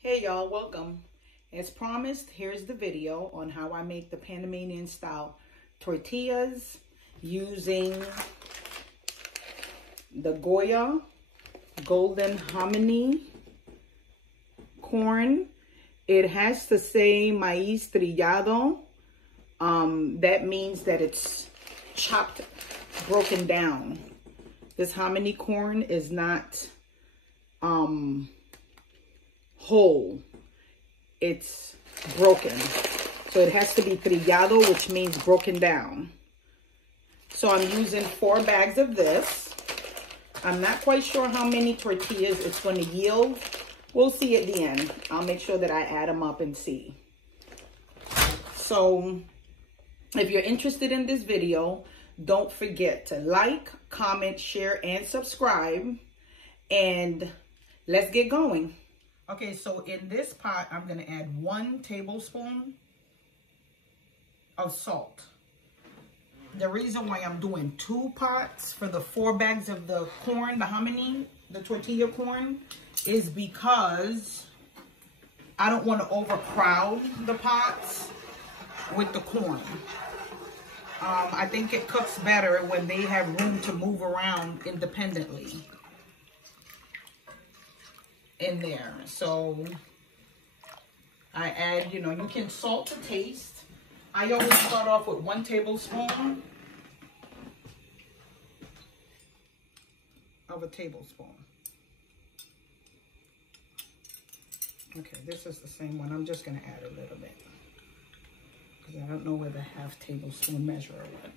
Hey y'all, welcome. As promised, here's the video on how I make the Panamanian style tortillas using the Goya golden hominy corn. It has to say maíz trillado. That means that it's chopped, broken down. This hominy corn is not whole, it's broken, so it has to be trillado, which means broken down. So I'm using 4 bags of this. I'm not quite sure how many tortillas it's going to yield. We'll see at the end. I'll make sure that I add them up and see. So if you're interested in this video, don't forget to like, comment, share, and subscribe, and let's get going. Okay, so in this pot, I'm going to add 1 tablespoon of salt. The reason why I'm doing 2 pots for the 4 bags of the corn, the hominy, the tortilla corn, is because I don't want to overcrowd the pots with the corn. I think it cooks better when they have room to move around independently in there. So I add, you can salt to taste. I always start off with 1 tablespoon of a tablespoon. Okay, this is the same one. I'm just going to add a little bit because I don't know where the half tablespoon measure went.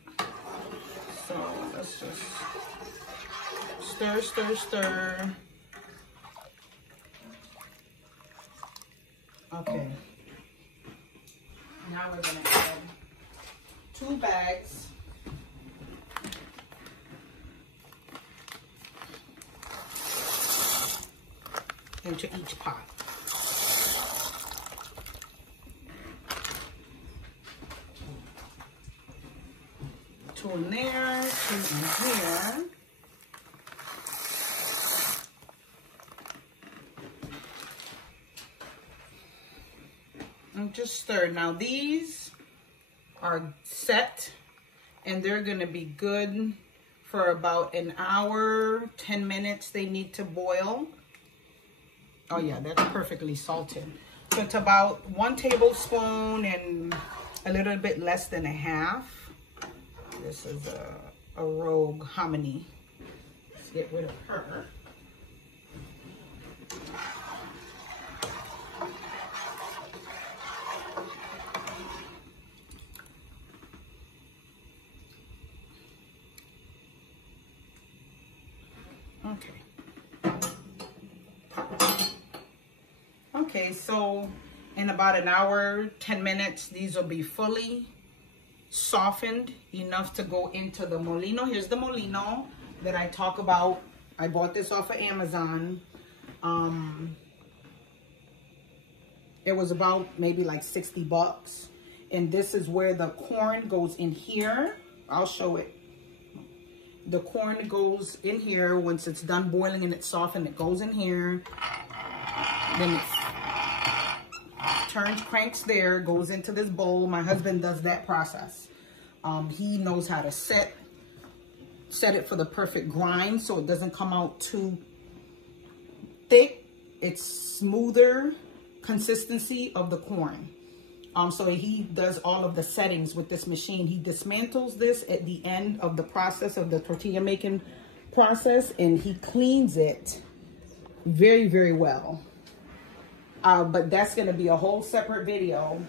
So let's just stir, stir, stir. Okay, now we're going to add 2 bags into each pot. 2 in there, 2 in here. And just stir. Now these are set and they're going to be good for about an hour, 10 minutes. They need to boil. Oh yeah, that's perfectly salted. So it's about 1 tablespoon and a little bit less than a half. This is a rogue hominy. Let's get rid of her. Okay, so in about an hour, 10 minutes, these will be fully softened enough to go into the molino. Here's the molino that I talk about. I bought this off of Amazon. It was about maybe like 60 bucks. And this is where the corn goes in here. I'll show it. The corn goes in here. Once it's done boiling and it's softened, it goes in here. Then it turns, cranks there, goes into this bowl. My husband does that process. He knows how to set it for the perfect grind so it doesn't come out too thick. It's smoother consistency of the corn. So he does all of the settings with this machine. He dismantles this at the end of the process of the tortilla making process, and he cleans it very, very well. But that's going to be a whole separate video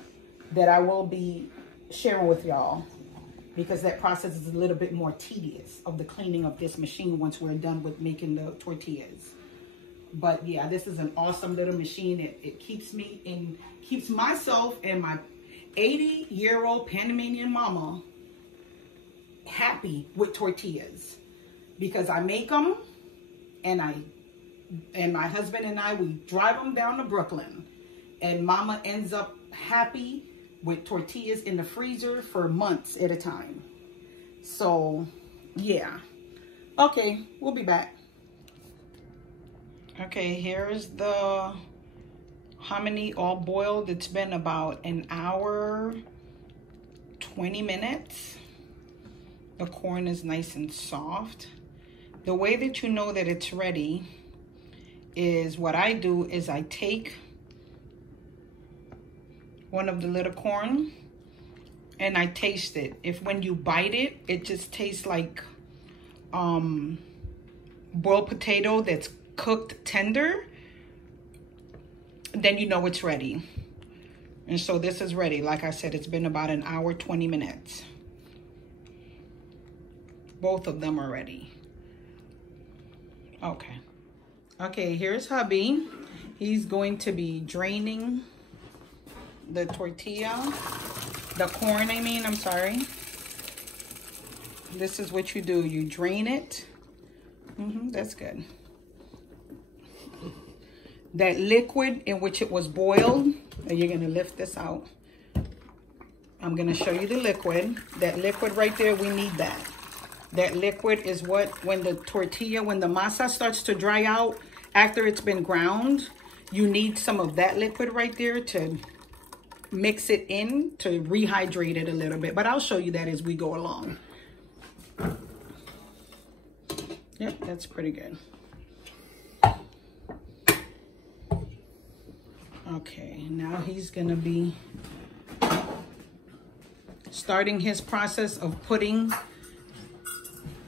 that I will be sharing with y'all, because that process is a little bit more tedious of the cleaning of this machine once we're done with making the tortillas. But yeah, this is an awesome little machine. It keeps myself and my 80-year-old Panamanian mama happy with tortillas, because I make them and my husband and I, we drive them down to Brooklyn, and mama ends up happy with tortillas in the freezer for months at a time. So yeah. Okay, we'll be back. Okay, here's the hominy all boiled. It's been about an hour, 20 minutes. The corn is nice and soft. The way that you know that it's ready is what I do is I take one of the little corn and I taste it. If when you bite it, it just tastes like boiled potato that's cooked tender, then you know it's ready. And so this is ready. Like I said, it's been about an hour, 20 minutes. Both of them are ready. Okay. Okay, here's hubby. He's going to be draining the tortilla, the corn, I'm sorry. This is what you do. You drain it. That's good. That liquid in which it was boiled, and you're gonna lift this out. I'm gonna show you the liquid. That liquid right there, we need that. That liquid is what, when the tortilla, when the masa starts to dry out after it's been ground, you need some of that liquid right there to mix it in, to rehydrate it a little bit. But I'll show you that as we go along. Yep, that's pretty good. Okay, now he's gonna be starting his process of putting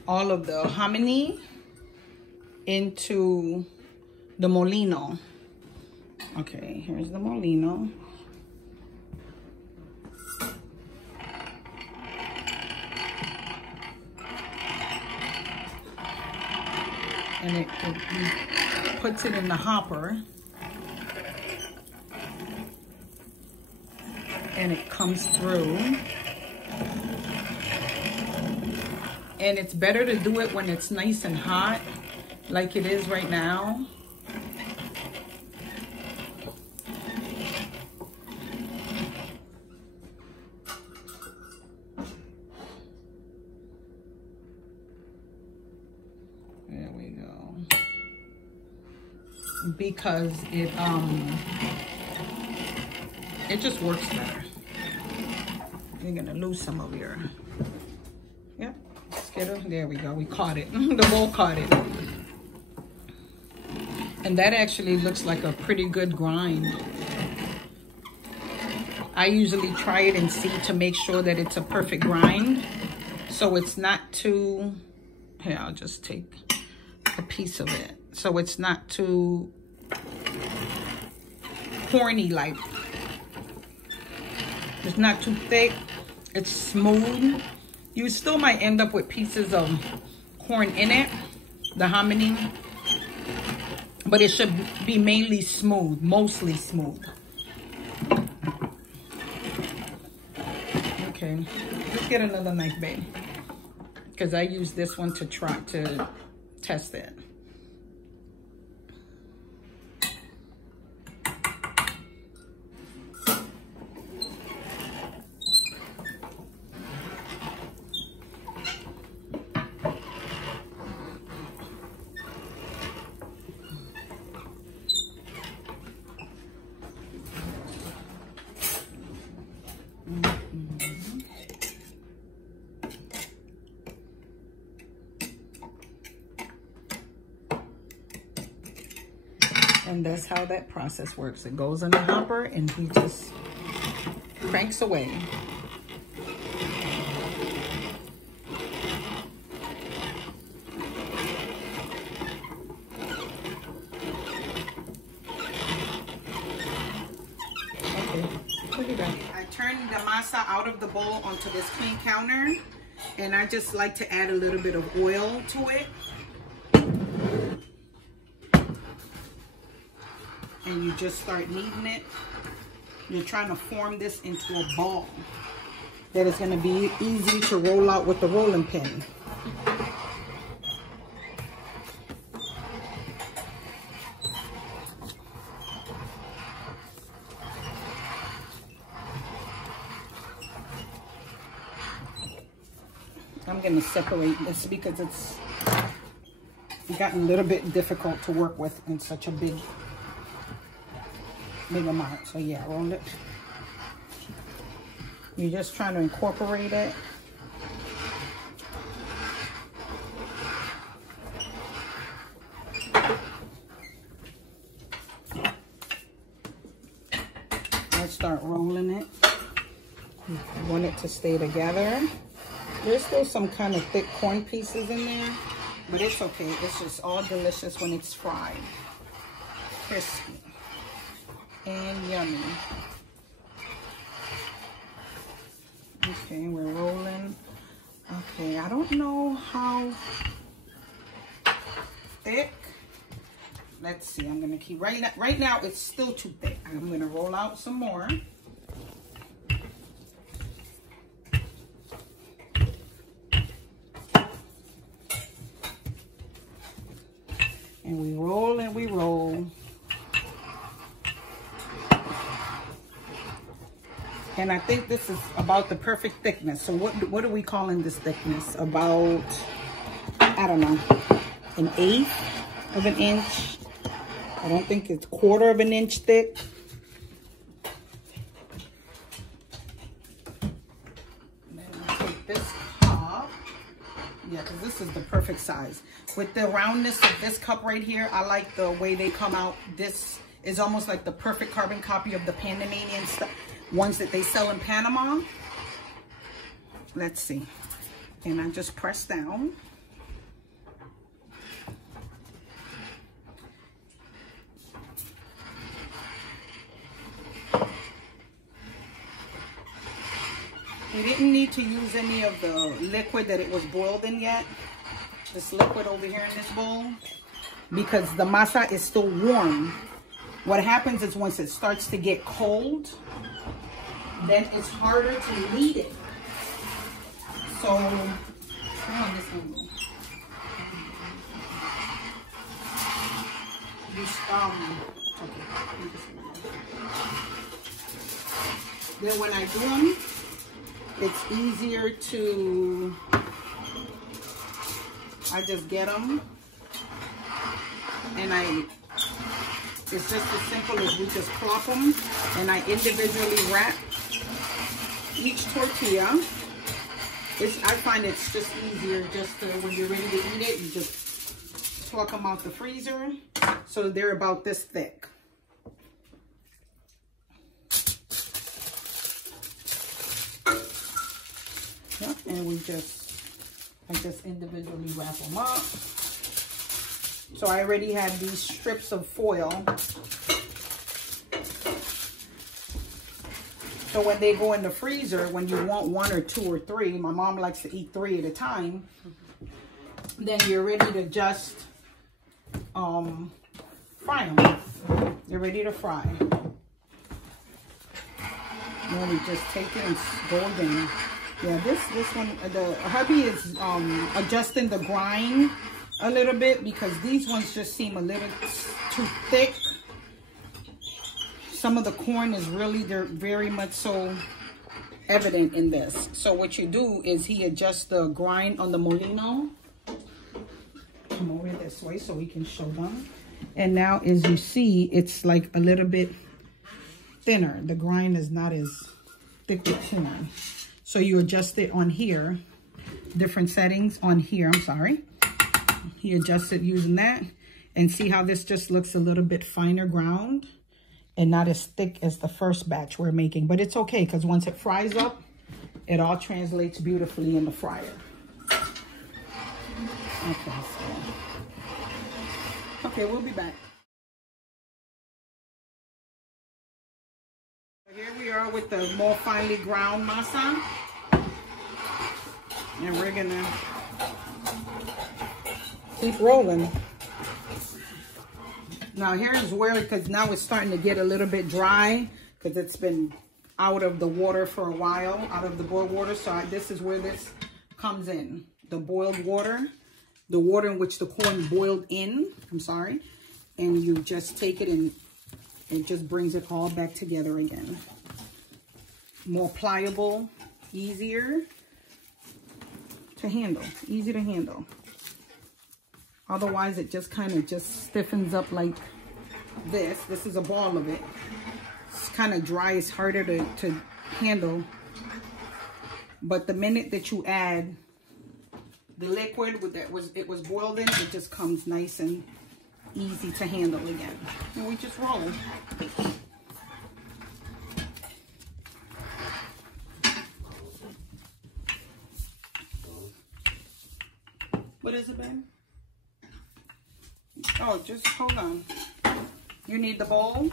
all of the hominy into the molino. Okay, here's the molino. And it puts it in the hopper. And it comes through. And it's better to do it when it's nice and hot, like it is right now. There we go. Because it just works better. You're gonna lose some of your, yep, skittle. There we go, we caught it. The bowl caught it. And that actually looks like a pretty good grind. I usually try it and see to make sure that it's a perfect grind. So it's not too, here, I'll just take a piece of it. So it's not too corny like. It's not too thick. It's smooth. You still might end up with pieces of corn in it, the hominy, but it should be mainly smooth, mostly smooth. Okay, let's get another knife, babe, because I use this one to try to test it. And that's how that process works. It goes in the hopper and he just cranks away. Okay, look at that. I turned the masa out of the bowl onto this clean counter, and I just like to add a little bit of oil to it. And you just start kneading it. You're trying to form this into a ball that is going to be easy to roll out with the rolling pin. I'm going to separate this because it's gotten a little bit difficult to work with in such a big big amount. So yeah, roll it. You're just trying to incorporate it. Let's start rolling it. You want it to stay together. There's still some kind of thick corn pieces in there, but it's okay. It's just all delicious when it's fried. Crispy and yummy. Okay, we're rolling. Okay, I don't know how thick. Let's see, I'm gonna keep, right now it's still too thick. I'm gonna roll out some more. And we roll and we roll. And I think this is about the perfect thickness. So what are we calling this thickness? About, I don't know, 1/8 of an inch. I don't think it's 1/4 of an inch thick. Then I'll take this cup. Yeah, because this is the perfect size. With the roundness of this cup right here, I like the way they come out. This is almost like the perfect carbon copy of the Panamanian ones that they sell in Panama. Let's see. And I just press down. We didn't need to use any of the liquid that it was boiled in yet. This liquid over here in this bowl, because the masa is still warm. What happens is once it starts to get cold, then it's harder to knead it. So, on this angle. Then when I do them, it's easier to, I just get them, and it's just as simple as we just plop them, and I individually wrap each tortilla. I find it's just easier just to, when you're ready to eat it, you just pluck them out the freezer. So they're about this thick. Yep, and I just individually wrap them up. So I already have these strips of foil. So when they go in the freezer, when you want 1 or 2 or 3, my mom likes to eat 3 at a time, then you're ready to just fry them. You're ready to fry. Then we just take it and go again. Yeah, this one, the hubby is adjusting the grind a little bit because these ones just seem a little too thick. Some of the corn is really, they're very much so evident in this. So what you do is he adjusts the grind on the molino. Come over this way so we can show them. And now as you see, it's like a little bit thinner. The grind is not as thick with corn. So you adjust it on here, different settings on here, I'm sorry. You adjust it using that and see how this just looks a little bit finer ground and not as thick as the first batch we're making. But it's okay because once it fries up, it all translates beautifully in the fryer. Okay, we'll be back. Here we are with the more finely ground masa. And we're gonna keep rolling. Now here's where, because now it's starting to get a little bit dry because it's been out of the water for a while, out of the boiled water. So this is where this comes in. The boiled water, the water in which the corn boiled in, I'm sorry. And you just take it and it just brings it all back together again. More pliable, easier to handle, easy to handle. Otherwise, it just kind of just stiffens up like this. This is a ball of it. kind of dry, it's harder to handle. But the minute that you add the liquid it was boiled in, it just comes nice and easy to handle again. And we just roll. What is it, babe? Oh, just hold on. You need the bowl?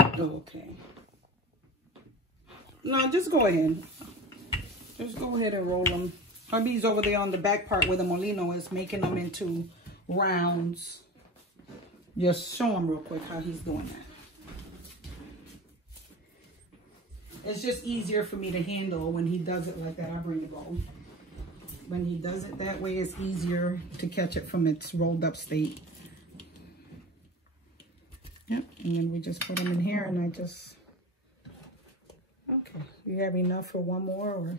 Oh, okay. No, just go ahead. Just go ahead and roll them. Hubby's over there on the back part where the molino is, making them into rounds. Just show him real quick how he's doing that. It's just easier for me to handle when he does it like that. I bring the bowl. When he does it that way, it's easier to catch it from its rolled up state. Yep, and then we just put them in here, and I just... Okay, you have enough for one more, or...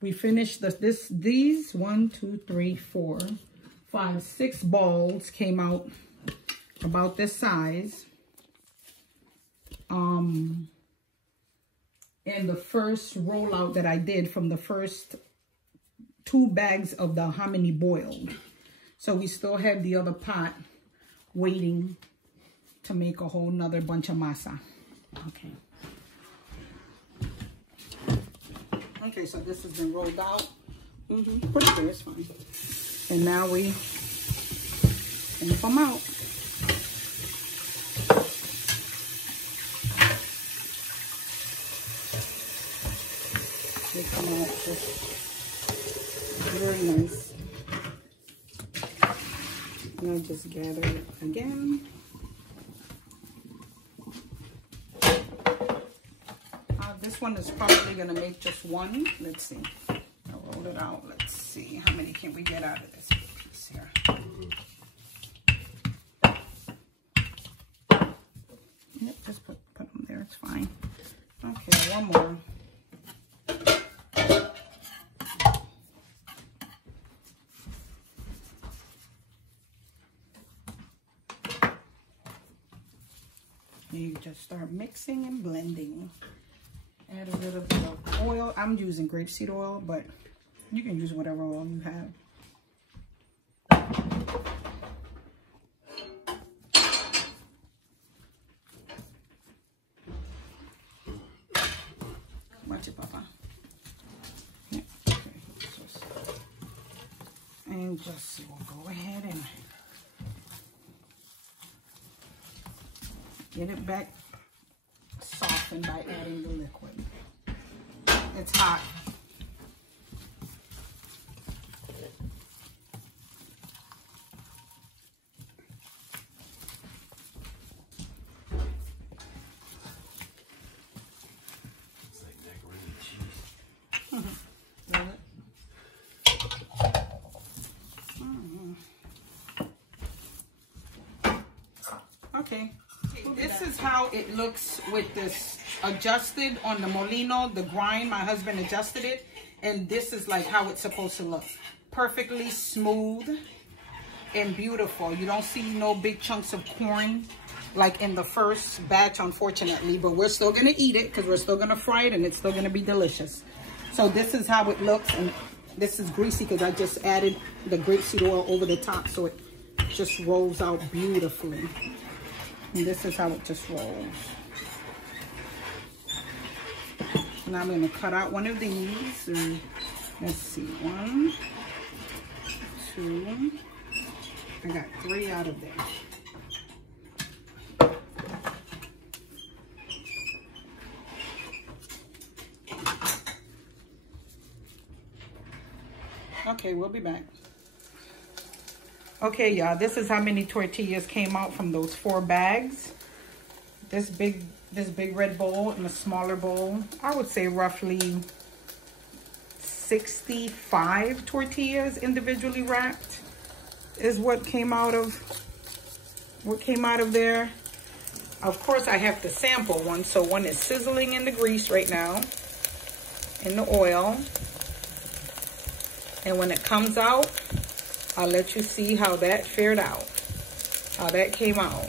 We finished these 1, 2, 3, 4, 5, 6 balls came out about this size. And the first rollout that I did from the first 2 bags of the hominy boiled. So we still have the other pot waiting to make a whole nother bunch of masa. Okay. Okay, so this has been rolled out. Put it there, it's fine. And now we snip them out. They come out just very nice. And I'll just gather it again. This one is probably going to make just one. Let's see. I'll roll it out. Let's see. How many can we get out of this piece here? Yep, just put them there. It's fine. Okay, one more. You just start mixing and blending. Add a little bit of oil. I'm using grapeseed oil, but you can use whatever oil you have. Watch it, Papa. Yeah, okay. Just we'll go ahead and get it back softened by adding the liquid. It's hot. It's like macaroni and cheese. Okay. This is how it looks with this adjusted on the molino, the grind. My husband adjusted it, and this is like how it's supposed to look. Perfectly smooth and beautiful. You don't see no big chunks of corn like in the first batch, unfortunately, but we're still gonna eat it because we're still gonna fry it and it's still gonna be delicious. So this is how it looks, and this is greasy because I just added the grapeseed oil over the top, so it just rolls out beautifully. And this is how it just rolls. Now I'm going to cut out one of these. And let's see. 1, 2. I got 3 out of there. Okay, we'll be back. Okay, y'all, this is how many tortillas came out from those 4 bags. This big red bowl and a smaller bowl, I would say roughly 65 tortillas individually wrapped is what came out of there. Of course, I have to sample one, so one is sizzling in the grease right now, in the oil. And when it comes out, I'll let you see how that fared out. how that came out.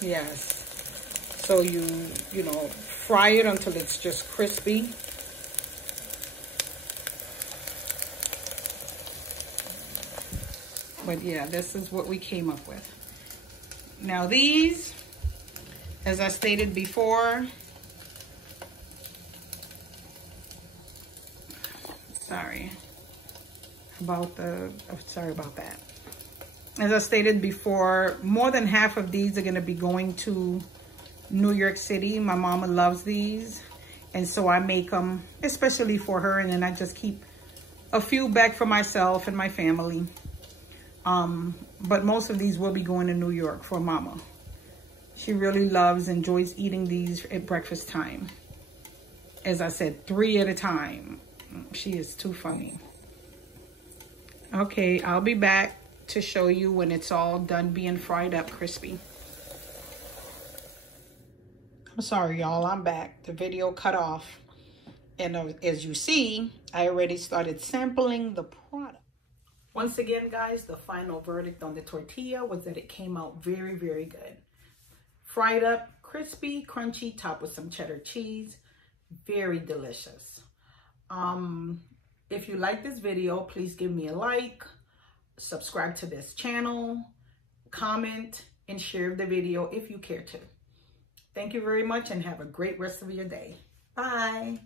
Yes. So you know, fry it until it's just crispy. But yeah, this is what we came up with. Now these, as I stated before, sorry about that. As I stated before, more than half of these are gonna be going to New York City. My mama loves these, and so I make them especially for her, and then I just keep a few back for myself and my family. But most of these will be going to New York for mama. She really enjoys eating these at breakfast time. As I said, 3 at a time. She is too funny. Okay, I'll be back to show you when it's all done being fried up crispy. I'm sorry, y'all, I'm back. The video cut off. And as you see, I already started sampling the product. Once again, guys, the final verdict on the tortilla was that it came out very, very good. Fried up, crispy, crunchy, topped with some cheddar cheese. Very delicious. If you like this video, please give me a like, subscribe to this channel, comment, and share the video if you care to. Thank you very much and have a great rest of your day. Bye.